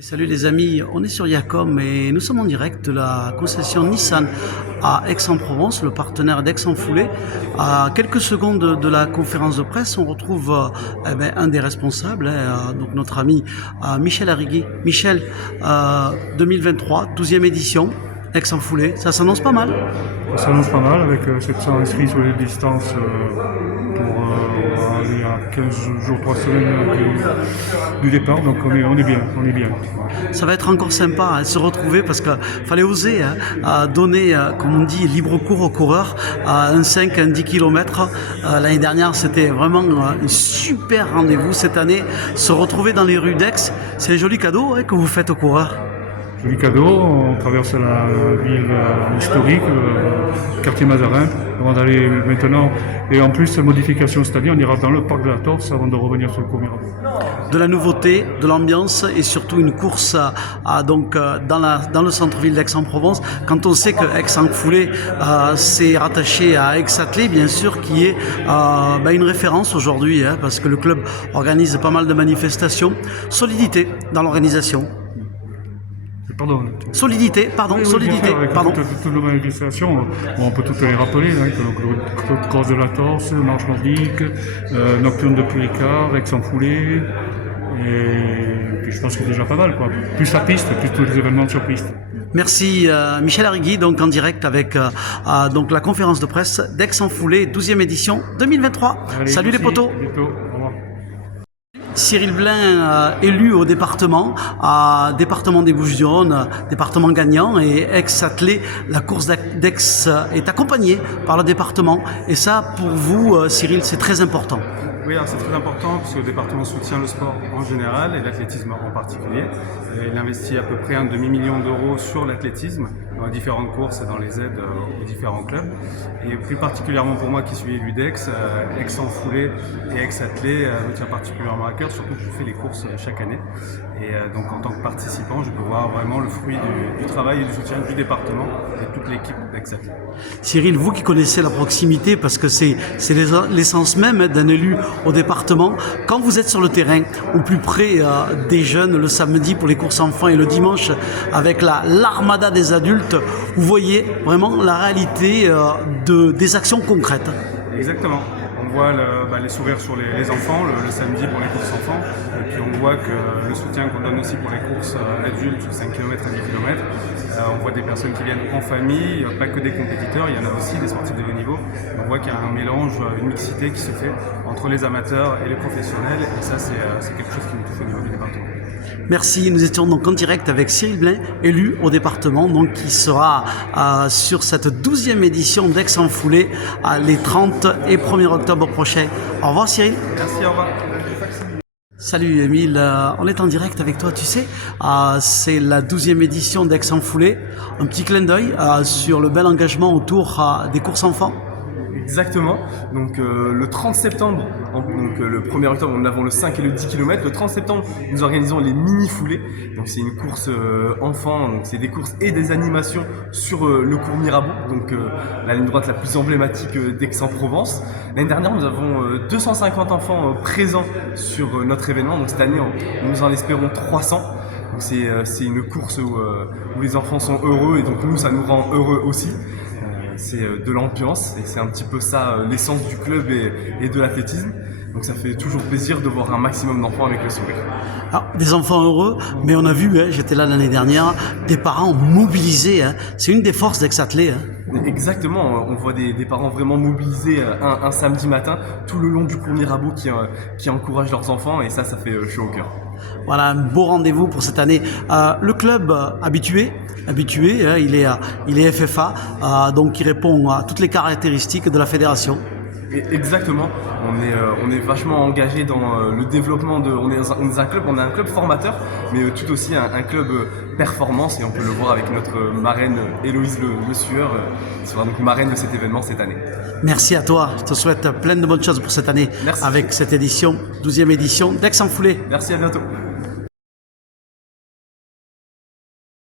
Salut les amis, on est sur Yacom et nous sommes en direct de la concession Nissan à Aix-en-Provence, le partenaire d'Aix-en-Foulée. À quelques secondes de la conférence de presse, on retrouve un des responsables, donc notre ami Michel Arrigui. Michel, 2023, 12e édition, Aix-en-Foulée, ça s'annonce pas mal. Ça s'annonce pas mal avec 700 inscrits sur les distances pour aller à 15 jours, 3 semaines du départ, donc on est bien. Ça va être encore sympa se retrouver parce qu'il fallait oser donner, comme on dit, libre cours aux coureurs, un 5, un 10 km. L'année dernière, c'était vraiment un super rendez-vous. Cette année, se retrouver dans les rues d'Aix, c'est un joli cadeau que vous faites aux coureurs. Joli cadeau, on traverse la ville historique, le quartier Mazarin, avant d'aller maintenant, et en plus, modification cette année, on ira dans le parc de la Torse avant de revenir sur le premier rabot. De la nouveauté, de l'ambiance et surtout une course dans le centre-ville d'Aix-en-Provence. Quand on sait que Aix-en-Foulée c'est rattaché à Aix-Athlée, bien sûr, qui est une référence aujourd'hui, parce que le club organise pas mal de manifestations. Solidité dans l'organisation. Solidité. Toutes nos manifestations, on peut toutes les rappeler, le cross de la Torse, marche nordique, nocturne de Péricard, Aix-en-Foulée, et puis je pense que c'est déjà pas mal, quoi. Plus la piste, plus tous les événements sur piste. Merci Michel Arrigui, donc en direct avec donc la conférence de presse d'Aix-en-Foulée, 12e édition 2023. Allez, salut merci, les potos. au revoir. Cyril Blain, élu au département des Bouches-du-Rhône, département gagnant, et Aix-Athlée, la course d'Aix est accompagnée par le département. Et ça, pour vous, Cyril, c'est très important. Oui, alors c'est très important puisque le département soutient le sport en général et l'athlétisme en particulier. Il investit à peu près un demi-million d'euros sur l'athlétisme, dans les différentes courses et dans les aides aux différents clubs. Et plus particulièrement pour moi qui suis élu d'Aix, Aix-en-Foulée et Aix-Athlée me tient particulièrement à cœur, surtout que je fais les courses chaque année. Et donc en tant que participant, je peux voir vraiment le fruit du travail et du soutien du département et de toute l'équipe d'Aix-Athlée. Cyril, vous qui connaissez la proximité, parce que c'est l'essence même d'un élu au département, quand vous êtes sur le terrain, au plus près des jeunes, le samedi pour les courses enfants et le dimanche avec l'armada des adultes, vous voyez vraiment la réalité des actions concrètes. Exactement. On voit les sourires sur les enfants le samedi pour les courses enfants, et puis on voit que le soutien qu'on donne aussi pour les courses adultes, 5 km à 10 km, on voit des personnes qui viennent en famille, pas que des compétiteurs, il y en a aussi des sportifs de haut niveau. On voit qu'il y a un mélange, une mixité qui se fait entre les amateurs et les professionnels, et ça c'est quelque chose qui nous touche au niveau du département. Merci, nous étions donc en direct avec Cyril Blain, élu au département, donc qui sera sur cette 12e édition d'Aix-en-Foulée les 30 et 1er octobre prochains. Au revoir Cyril. Merci, au revoir. Salut Émile, on est en direct avec toi, tu sais, c'est la 12e édition d'Aix-en-Foulée. Un petit clin d'œil sur le bel engagement autour des courses enfants. Exactement, donc le 30 septembre, donc le 1er octobre nous avons le 5 et le 10 km, le 30 septembre nous organisons les mini-foulées, donc c'est une course enfant, donc c'est des courses et des animations sur le cours Mirabeau, donc la ligne droite la plus emblématique d'Aix-en-Provence. L'année dernière nous avons 250 enfants présents sur notre événement, donc cette année nous en espérons 300. Donc c'est une course où les enfants sont heureux et donc nous ça nous rend heureux aussi. C'est de l'ambiance et c'est un petit peu ça l'essence du club et de l'athlétisme. Donc ça fait toujours plaisir de voir un maximum d'enfants avec le sourire. Alors, des enfants heureux, mais on a vu, j'étais là l'année dernière, des parents mobilisés. C'est une des forces d'Aix-Athlée. Exactement, on voit des parents vraiment mobilisés un samedi matin tout le long du cours Mirabeau qui encouragent leurs enfants et ça fait chaud au cœur. Voilà, un beau rendez-vous pour cette année. Le club habitué, il est FFA, donc il répond à toutes les caractéristiques de la fédération. Exactement, on est vachement engagé dans le développement on a un club formateur, mais tout aussi un club performance, et on peut le voir avec notre marraine Héloïse Le Sueur, qui sera donc marraine de cet événement cette année. Merci à toi, je te souhaite plein de bonnes choses pour cette année. Merci. Avec cette édition, 12e édition d'Aix-en-Foulée. Merci, à bientôt.